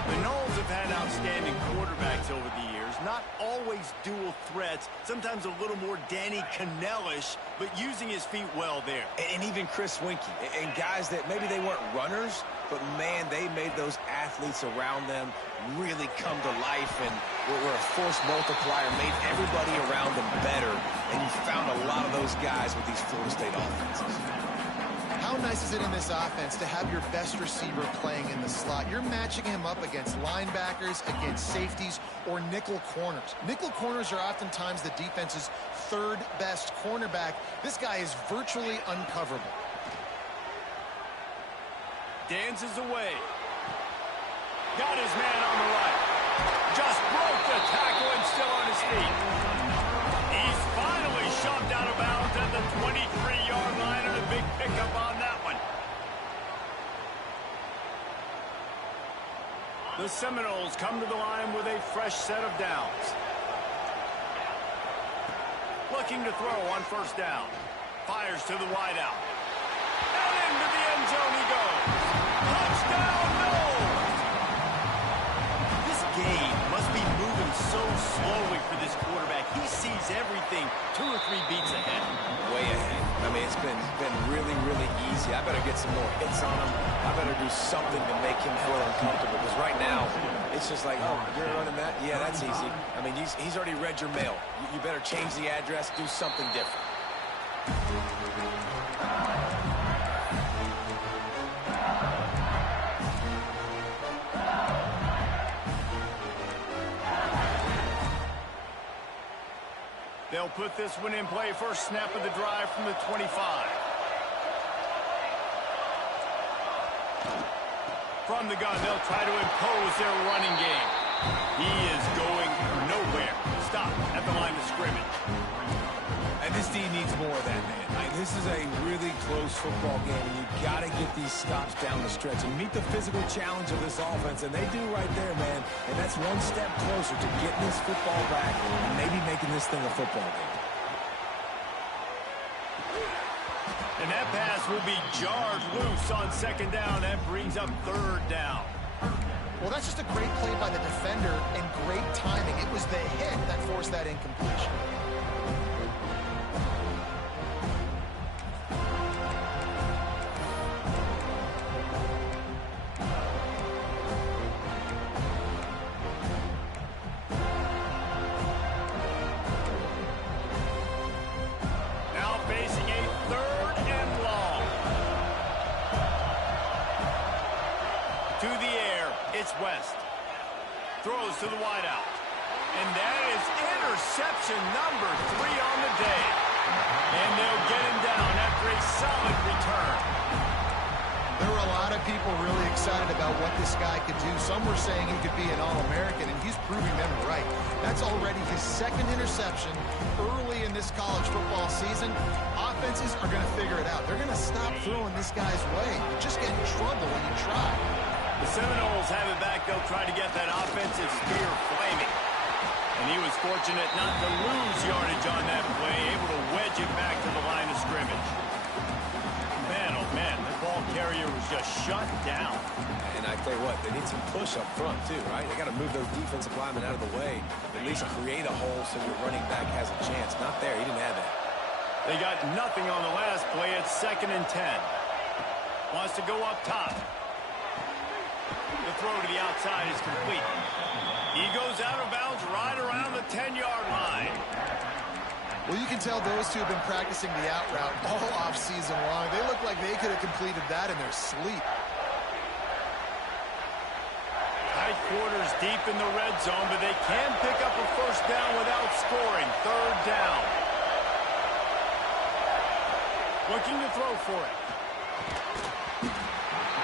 The Noles have had outstanding quarterbacks over the years. Not always dual threats. Sometimes a little more Danny Cannell-ish, but using his feet well there. And even Chris Winkie. And guys that maybe they weren't runners, but, man, they made those athletes around them really come to life and were a force multiplier, made everybody around them better. And you found a lot of those guys with these Florida State offenses. How nice is it in this offense to have your best receiver playing in the slot? You're matching him up against linebackers, against safeties, or nickel corners. Nickel corners are oftentimes the defense's third best cornerback. This guy is virtually uncoverable. Dances away. Got his man on the right. Just broke the tackle and still on his feet. He's finally shoved out of bounds at the 23-yard line, and a big pickup on that one. The Seminoles come to the line with a fresh set of downs. Looking to throw on first down. Fires to the wideout. And into the end zone he goes. Touchdown, no! This game must be moving so slowly for this quarterback. He sees everything 2 or 3 beats ahead. Way ahead. I mean, it's been really, really easy. I better get some more hits on him. I better do something to make him feel uncomfortable. Because right now, it's just like, oh, you're running that? Yeah, that's easy. I mean, he's already read your mail. You better change the address, do something different. They'll put this one in play. First snap of the drive from the 25. From the gun, they'll try to impose their running game. He is going nowhere. Stop at the line of scrimmage. And this D needs more of that, man. Like, this is a really close football game, and you got to get these stops down the stretch and meet the physical challenge of this offense, and they do right there, man. And that's one step closer to getting this football back and maybe making this thing a football game. And that pass will be jarred loose on second down. That brings up third down. Well, that's just a great play by the defender and great timing. It was the hit that forced that incompletion. West. Throws to the wideout. And that is interception number 3 on the day. And they'll get him down after a solid return. There were a lot of people really excited about what this guy could do. Some were saying he could be an All-American, and he's proving them right. That's already his second interception early in this college football season. Offenses are going to figure it out. They're going to stop throwing this guy's way. You just get in trouble when you try. The Seminoles have it back. They'll try to get that offensive spear flaming. And he was fortunate not to lose yardage on that play, able to wedge it back to the line of scrimmage. Man, oh man, the ball carrier was just shut down. And I tell you what, they need some push up front too, right? They got to move those defensive linemen out of the way, at least create a hole so your running back has a chance. Not there. He didn't have that. They got nothing on the last play. It's 2nd and 10. Wants to go up top. The throw to the outside is complete. He goes out of bounds right around the 10-yard line. Well, you can tell those two have been practicing the out route all off-season long. They look like they could have completed that in their sleep. Tight quarters deep in the red zone, but they can pick up a first down without scoring. 3rd down. Looking to throw for it.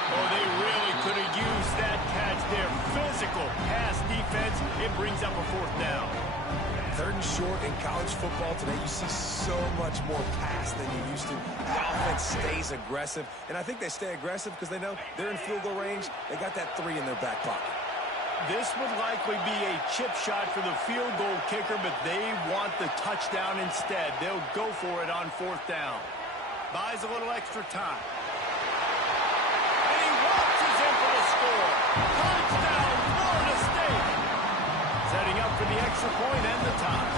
Oh, they really could have used that catch there. Physical pass defense. It brings up a 4th down. 3rd and short in college football today. You see so much more pass than you used to. The offense stays aggressive, and I think they stay aggressive because they know they're in field goal range. They got that 3 in their back pocket. This would likely be a chip shot for the field goal kicker, but they want the touchdown instead. They'll go for it on 4th down. Buys a little extra time. And he walks in for the score. Touchdown, Florida State. for the extra point and the tie.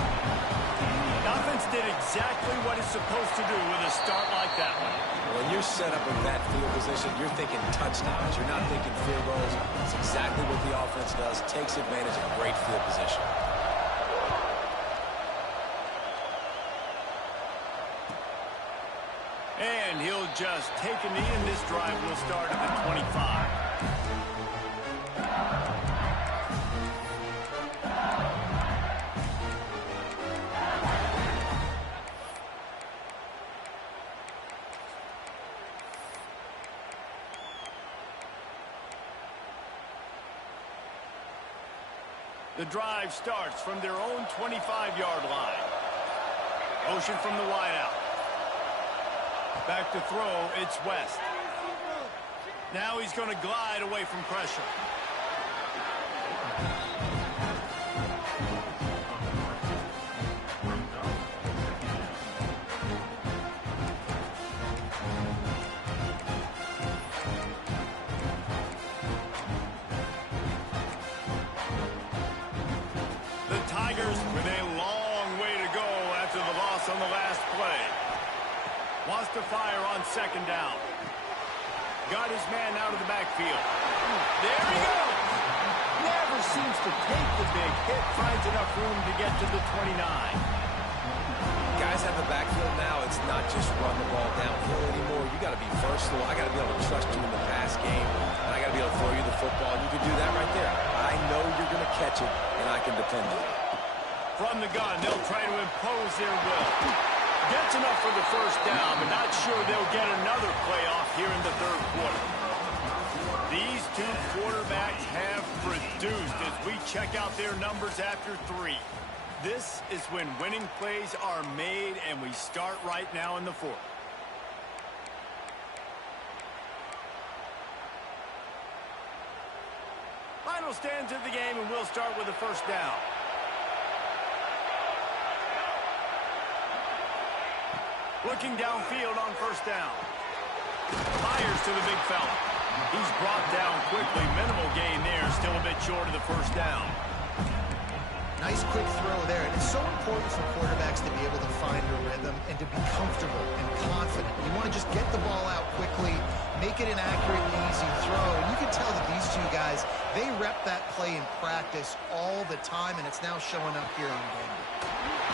The offense did exactly what it's supposed to do with a start like that one. When you're set up with that field position, you're thinking touchdowns. You're not thinking field goals. It's exactly what the offense does. Takes advantage of great field position. And he'll just take a knee, and this drive will start at the 25. The drive starts from their own 25-yard line. Motion from the wideout. Back to throw, it's West. Now he's going to glide away from pressure. The Tigers with a long way to go after the loss on the last play. Wants to fire on second down. Got his man out of the backfield. There he goes. Never seems to take the big hit. Finds enough room to get to the 29. Guys have the backfield now. It's not just run the ball downhill anymore. You got to be versatile. I got to be able to trust you in the pass game. And I got to be able to throw you the football. You can do that right there. I know you're going to catch it, and I can depend on it. From the gun, they'll try to impose their will. Gets enough for the first down, but not sure they'll get another playoff here in the third quarter. These two quarterbacks have produced as we check out their numbers after 3. This is when winning plays are made, and we start right now in the fourth. Final stands of the game, and we'll start with the first down. Looking downfield on first down. Fires to the big fella. He's brought down quickly. Minimal gain there. Still a bit short of the first down. Nice quick throw there. And it's so important for quarterbacks to be able to find a rhythm and to be comfortable and confident. You want to just get the ball out quickly, make it an accurate and easy throw. And you can tell that these two guys, they rep that play in practice all the time, and it's now showing up here on game.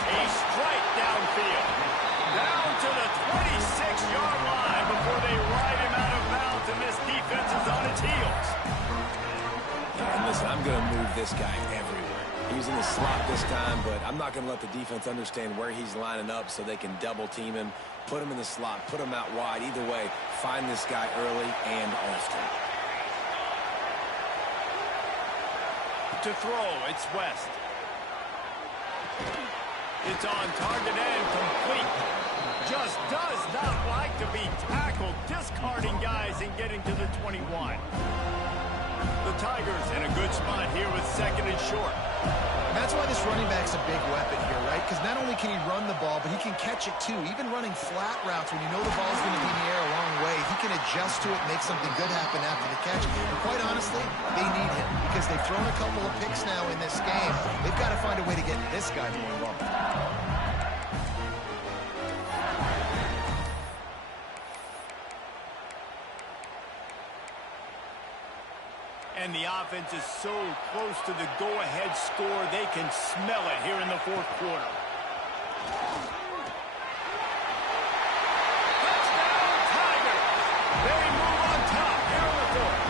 A strike downfield. Down to the 26-yard line before they ride him out of bounds, and this defense is on its heels. And listen, I'm going to move this guy everywhere. He's in the slot this time, but I'm not going to let the defense understand where he's lining up so they can double team him, put him in the slot, put him out wide. Either way, find this guy early and often. To throw, it's West. It's on target and complete. Just does not like to be tackled, discarding guys and getting to the 21. The Tigers in a good spot here with second and short. And that's why this running back's a big weapon here, right? Because not only can he run the ball, but he can catch it too. Even running flat routes when you know the ball's going to be in the air a long way, he can adjust to it and make something good happen after the catch. And quite honestly, they need him because they've thrown a couple of picks now in this game. They've got to find a way to get this guy more involved. And the offense is so close to the go-ahead score, they can smell it here in the fourth quarter. Touchdown, Tigers! They move on top here in the fourth.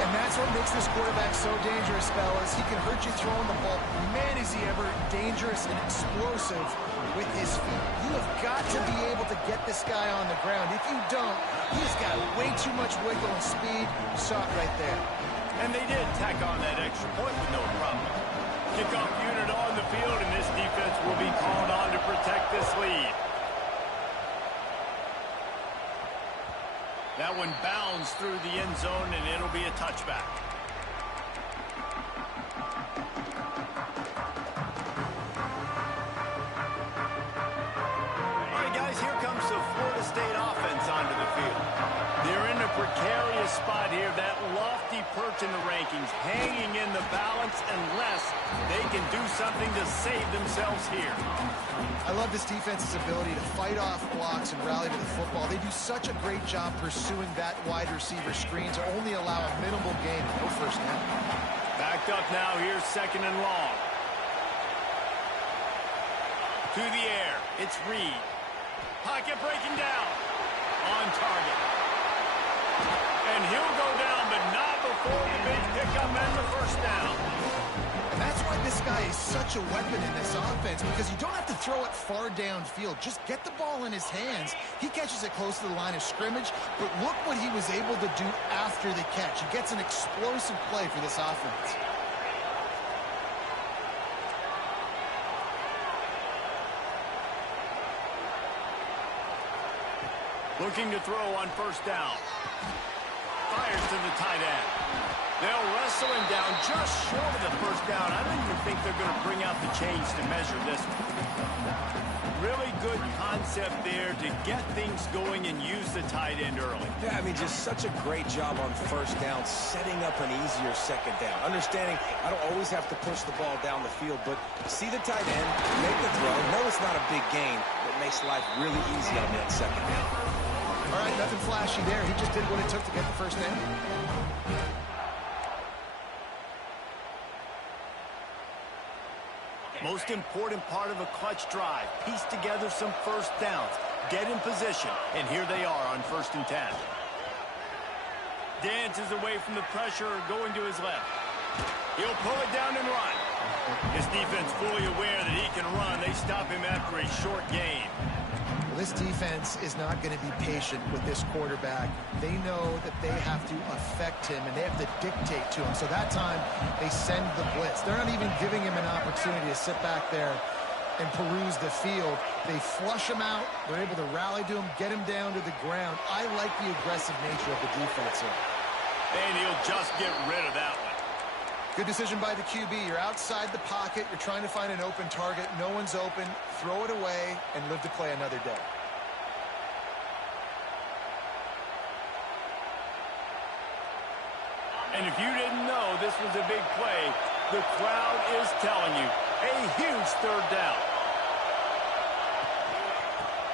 And that's what makes this quarterback so dangerous, fellas. He can hurt you throwing the ball. Man, is he ever dangerous and explosive with his feet. You have got to be able to get this guy on the ground. If you don't, he's got way too much wiggle and speed. You saw it right there. And they did tack on that extra point with no problem. Kickoff unit on the field, and this defense will be called on to protect this lead. That one bounds through the end zone, and it'll be a touchback. All right, guys, here comes the Florida State offense onto the field. They're in a precarious precarious spot here, that lofty perch in the rankings, hanging in the balance unless they can do something to save themselves here. I love this defense's ability to fight off blocks and rally to the football. They do such a great job pursuing that wide receiver screen to only allow a minimal gain, no first down. Backed up now, here's second and long. To the air, it's Reed. Pocket breaking down. On target. And he'll go down, but not before the big pickup and the first down. And that's why this guy is such a weapon in this offense, because you don't have to throw it far downfield. Just get the ball in his hands. He catches it close to the line of scrimmage, but look what he was able to do after the catch. He gets an explosive play for this offense. Looking to throw on first down. Fires to the tight end. They'll wrestle him down just short of the first down. I don't even think they're going to bring out the chains to measure this one. Really good concept there to get things going and use the tight end early. Yeah, I mean, just such a great job on first down, setting up an easier second down. Understanding I don't always have to push the ball down the field, but see the tight end, make the throw. No, it's not a big gain, but makes life really easy on that second down. All right, nothing flashy there. He just did what it took to get the first down. Most important part of a clutch drive. Piece together some first downs. Get in position. And here they are on 1st and 10. Dances away from the pressure, going to his left. He'll pull it down and run. His defense fully aware that he can run. They stop him after a short gain. Well, this defense is not going to be patient with this quarterback. They know that they have to affect him, and they have to dictate to him. So that time, they send the blitz. They're not even giving him an opportunity to sit back there and peruse the field. They flush him out. They're able to rally to him, get him down to the ground. I like the aggressive nature of the defense here. And he'll just get rid of that one. Good decision by the QB. You're outside the pocket. You're trying to find an open target. No one's open. Throw it away and live to play another day. And if you didn't know this was a big play, the crowd is telling you. A huge third down.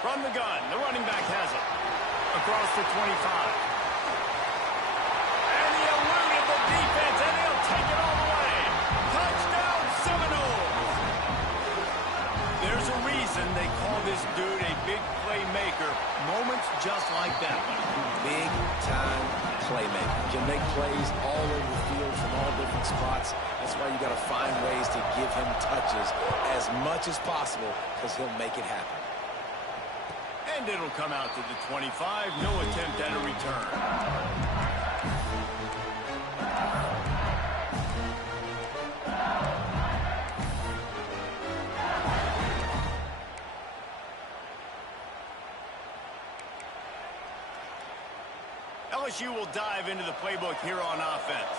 From the gun, the running back has it. Across the 25. And he eluded the defense, and he'll take it all the way. Touchdown, Seminoles! There's a reason they call this dude a big playmaker. Moments just like that one. Big-time playmaker. Can make plays all over the field from all different spots. That's why you got to find ways to give him touches as much as possible, because he'll make it happen. And it'll come out to the 25. No attempt at a return. LSU will dive into the playbook here on offense.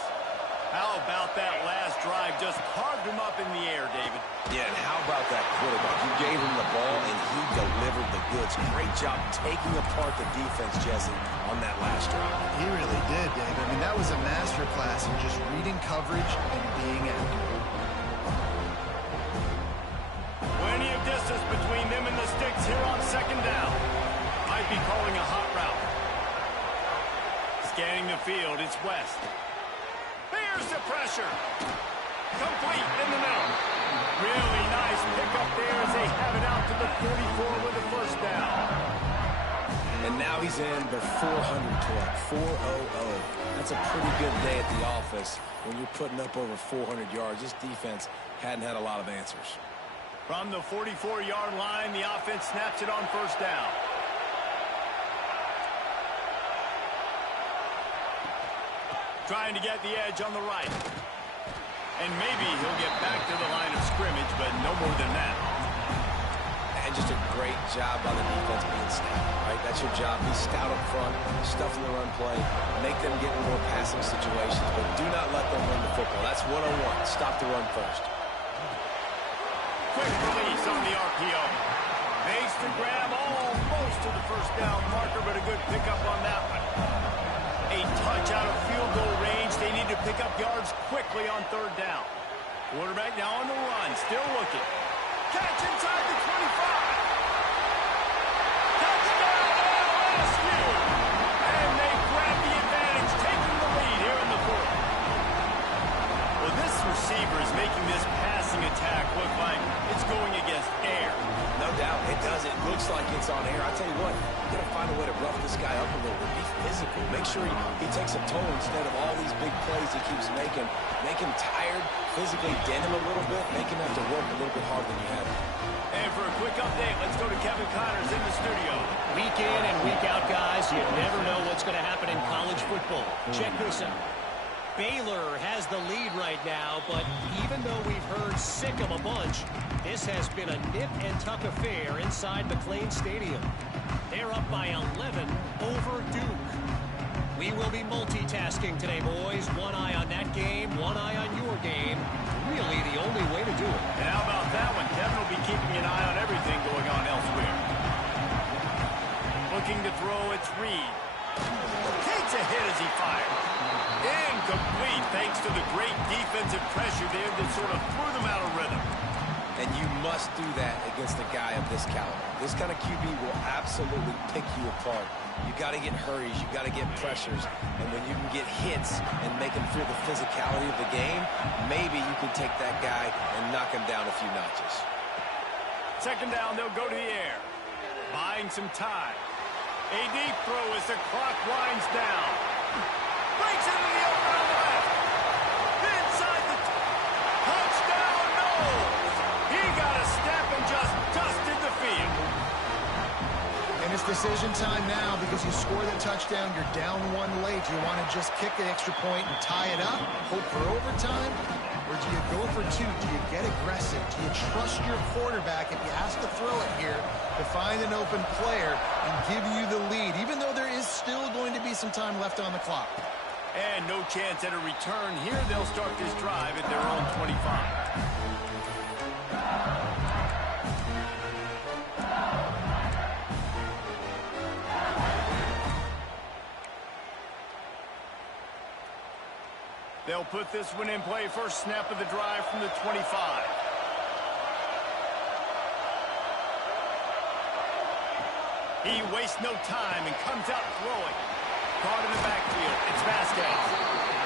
How about that last drive? Just carved him up in the air, David. Yeah, and how about that quarterback? You gave him the ball, and he delivered the goods. Great job taking apart the defense, Jesse, on that last drive. He really did, David. I mean, that was a masterclass in just reading coverage and being accurate. Plenty of distance between them and the sticks here on second down. Might be calling a hot route. Scanning the field, it's West. There's the pressure. Complete in the middle. Really nice pickup there as they have it out to the 44 with the first down. And now he's in the 400 club, 400. That's a pretty good day at the office when you're putting up over 400 yards. This defense hadn't had a lot of answers. From the 44-yard line, the offense snaps it on first down. Trying to get the edge on the right. And maybe he'll get back to the line of scrimmage, but no more than that. And just a great job by the defense being stout, right? That's your job. Be stout up front, stuff in the run play, make them get in more passing situations, but do not let them run the football. That's 101. Stop the run first. Quick release on the RPO. Makes the grab almost to the first down marker, but a good pickup on that one. A touch pick up yards quickly on third down. Quarterback now on the run, still looking. Catch inside the 25. Touchdown, LSU! And they grab the advantage, taking the lead here in the fourth. Well, this receiver is making this passing attack look like it's going against air. No doubt, it does. It looks like it's on air. I tell you what, you got to find a way to rough this guy up a little bit. Be physical. Make sure he takes a toll instead of all these big plays he keeps making. Make him tired, physically dent him a little bit, make him have to work a little bit harder than you have. And for a quick update, let's go to Kevin Connors in the studio. Week in and week out, guys, you never know what's going to happen in college football. Check this out. Baylor has the lead right now, but even though we've heard sick of a bunch, this has been a nip-and-tuck affair inside McLean Stadium. They're up by 11 over Duke. We will be multitasking today, boys. One eye on that game, one eye on your game. Really the only way to do it. And how about that one? Kevin will be keeping an eye on everything going on elsewhere. Looking to throw, it's Reed. Takes a hit as he fires. Incomplete, thanks to the great defensive pressure there that sort of threw them out of rhythm. And you must do that against a guy of this caliber. This kind of QB will absolutely pick you apart. You got to get hurries, you got to get pressures, and when you can get hits and make him feel the physicality of the game, maybe you can take that guy and knock him down a few notches. Second down, they'll go to the air. Buying some time. A deep throw as the clock winds down. Breaks into the open on the left. Inside the touchdown, no! He got a step and just dusted the field. And it's decision time now because you score the touchdown, you're down one late. Do you want to just kick the extra point and tie it up, hope for overtime? Or do you go for two? Do you get aggressive? Do you trust your quarterback if he has to throw it here to find an open player and give you the lead, even though there is still going to be some time left on the clock? And no chance at a return here. They'll start this drive at their own 25. They'll put this one in play. First snap of the drive from the 25. He wastes no time and comes out throwing. Caught in the backfield. It's Vasquez.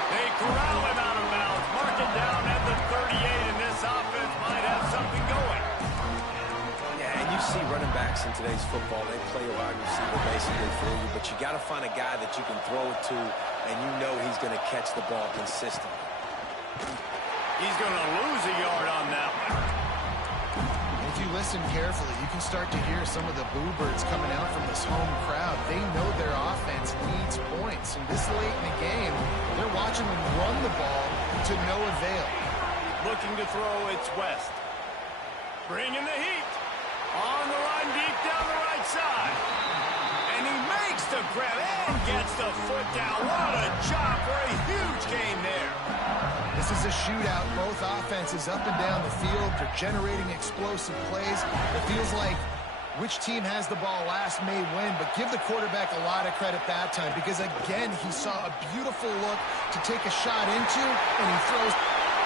They corral him out of bounds. Mark it down at the 38, and this offense might have something going. Yeah, and you see running backs in today's football, they play a wide receiver basically for you, but you got to find a guy that you can throw it to, and you know he's going to catch the ball consistently. He's going to lose a yard on that one. If you listen carefully, you can start to hear some of the boo birds coming out from this home crowd. They know their offense needs points, and this late in the game, they're watching them run the ball to no avail. Looking to throw, it's West. Bringing the heat. On the line, deep down the right side. And he makes the grab and gets the foot down. What a job for a huge gain there. This is a shootout. Both offenses up and down the field. They're generating explosive plays. It feels like which team has the ball last may win, but give the quarterback a lot of credit that time because, again, he saw a beautiful look to take a shot into, and he throws.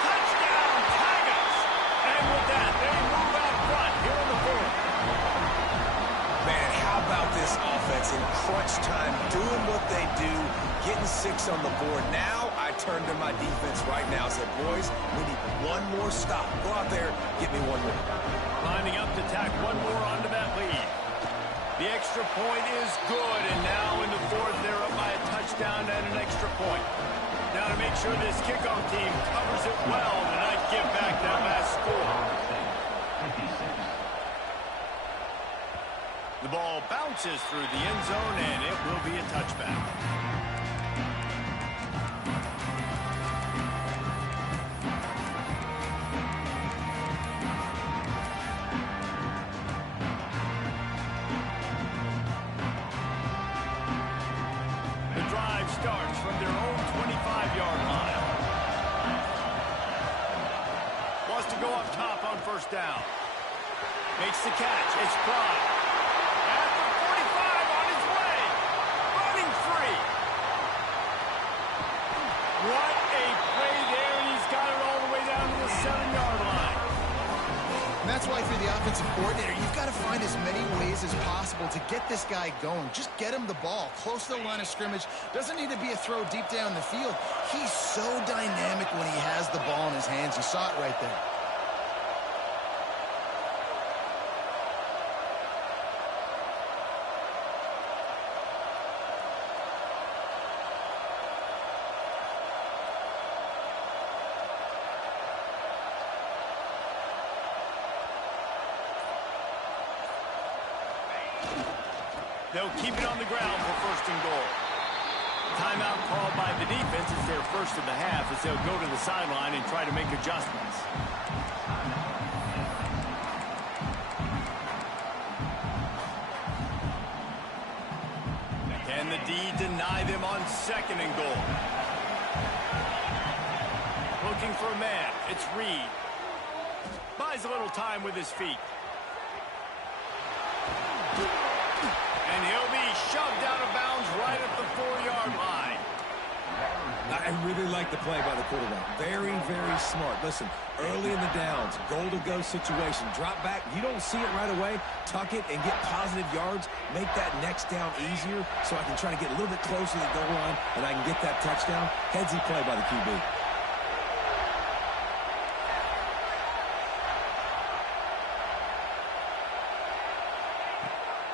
Touchdown, Tigers! And with that, they move out front here in the fourth. Man, how about this offense in crunch time, doing what they do, getting 6 on the board. Now I turn to my defense right now and say, boys, we need one more stop. Go out there, get me one more. Lining up to tack one more onto that lead. The extra point is good, and now in the fourth, they're up by a touchdown and an extra point. Now to make sure this kickoff team covers it well and not give back that last score. The ball bounces through the end zone, and it will be a touchback. The drive starts from their own 25-yard line. Wants to go up top on first down. Makes the catch. It's Pride. At the 45 on his way. Running free. What a play there, and he's got it all the way down to the 7-yard line. And that's why, for the offensive coordinator, you've got to find as many ways as possible to get this guy going. Just get him the ball close to the line of scrimmage. Doesn't need to be a throw deep down the field. He's so dynamic when he has the ball in his hands. You saw it right there. They'll keep it on the ground for first and goal. Timeout called by the defense is their first of the half as they'll go to the sideline and try to make adjustments. Can the D deny them on second and goal? Looking for a man. It's Reed. Buys a little time with his feet. And he'll be shoved out of bounds right at the 4-yard line. I really like the play by the quarterback. Very, very smart. Listen, early in the downs, goal-to-go situation, drop back. You don't see it right away. Tuck it and get positive yards. Make that next down easier so I can try to get a little bit closer to the goal line and I can get that touchdown. Headsy play by the QB.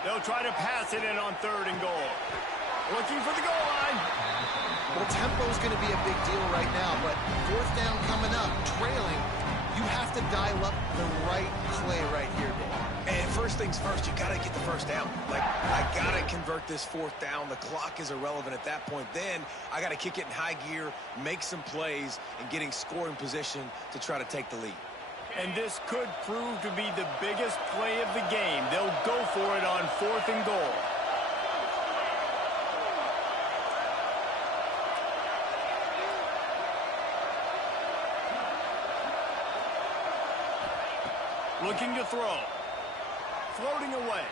They'll try to pass it in on third and goal. Looking for the goal line. Well, tempo's going to be a big deal right now, but fourth down coming up, trailing, you have to dial up the right play right here, Dave. And first things first, you got to get the first down. Like, I got to convert this fourth down. The clock is irrelevant at that point. Then I got to kick it in high gear, make some plays, and get in scoring position to try to take the lead. And this could prove to be the biggest play of the game. They'll go for it on fourth and goal. Looking to throw. Floating away.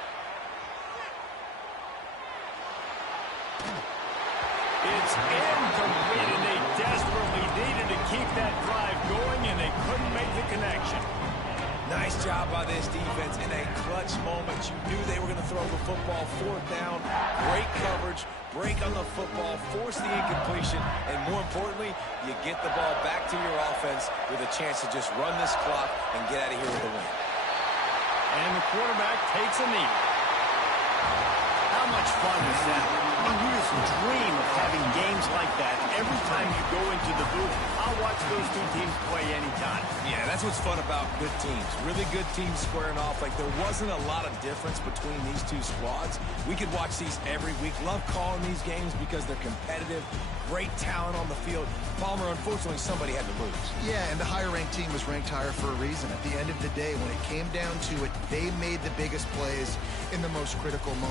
It's incomplete, and they desperately needed to keep that drive going, and they couldn't make the connection. Nice job by this defense in a clutch moment. You knew they were going to throw the football fourth down. Great coverage, break on the football, force the incompletion, and more importantly, you get the ball back to your offense with a chance to just run this clock and get out of here with a win. And the quarterback takes a knee. How much fun is that? I mean, you just dream of having games like that every time you go into the booth. I'll watch those two teams play anytime. Yeah, that's what's fun about good teams. Really good teams squaring off. Like, there wasn't a lot of difference between these two squads. We could watch these every week. Love calling these games because they're competitive. Great talent on the field. Palmer, unfortunately, somebody had to lose. Yeah, and the higher-ranked team was ranked higher for a reason. At the end of the day, when it came down to it, they made the biggest plays in the most critical moments.